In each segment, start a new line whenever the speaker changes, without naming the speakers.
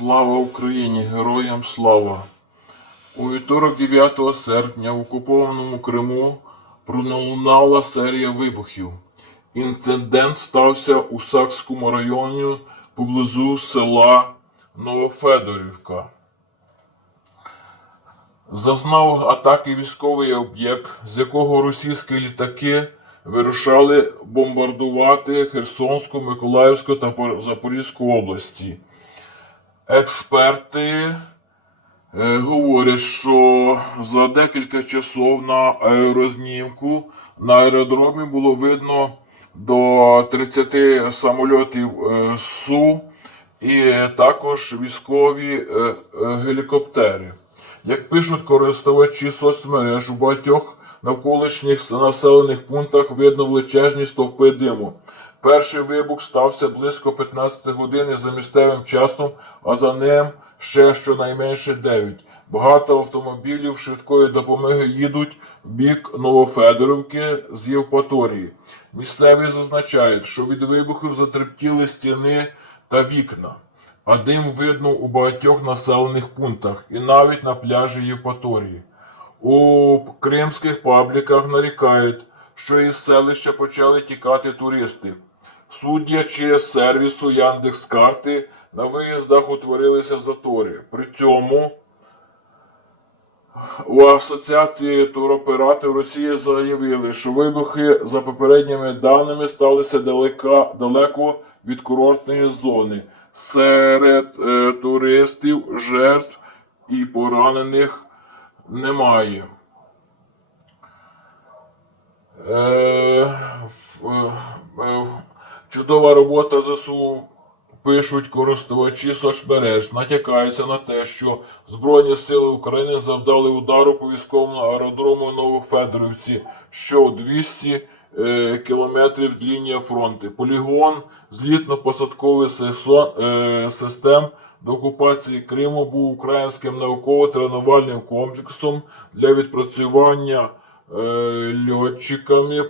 Слава Україні! Героям слава! У вівторок 9 серпня в окупованому Криму пролунала серія вибухів. Інцидент стався у Сакському районі поблизу села Новофедорівка. Зазнав атаки військовий об'єкт, з якого російські літаки вирушали бомбардувати Херсонську, Миколаївську та Запорізьку області. Експерти е, говорять, що за декілька часов на аерознімку на аеродромі було видно до 30 самольотів е, Су і також військові е, гелікоптери. Як пишуть користувачі соцмереж, у багатьох навколишніх населених пунктах видно величезні стовпи диму. Перший вибух стався близько 15 години за місцевим часом, а за ним ще щонайменше 9. Багато автомобілів швидкої допомоги їдуть в бік Новофедоровки з Євпаторії. Місцеві зазначають, що від вибухів затрептіли стіни та вікна, а дим видно у багатьох населених пунктах і навіть на пляжі Євпаторії. У кримських пабліках нарікають, що із селища почали тікати туристи. Судячи з сервісу Яндекс.Карти, на виїздах утворилися затори. При цьому у Асоціації туроператорів Росії заявили, що вибухи, за попередніми даними, сталися далека, далеко від курортної зони. Серед е, туристів жертв і поранених немає. Е, чудова робота ЗСУ, пишуть користувачі соцмереж, натякаються на те, що Збройні сили України завдали удару по військовому аеродрому Новофедорівці, що 200 е, кілометрів лінії фронту. Полігон злітно-посадковий е, систем до окупації Криму був українським науково-тренувальним комплексом для відпрацювання льотчиками е,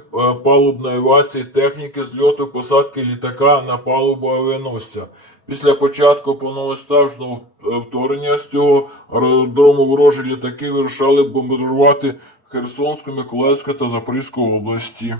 палубної авіації техніки зльоту посадки літака на палубу авіаносця. Після початку повномасштабного е, вторгнення з цього аеродрому ворожі літаки вирушали бомбардувати Херсонську, Миколаївську та Запорізьку області.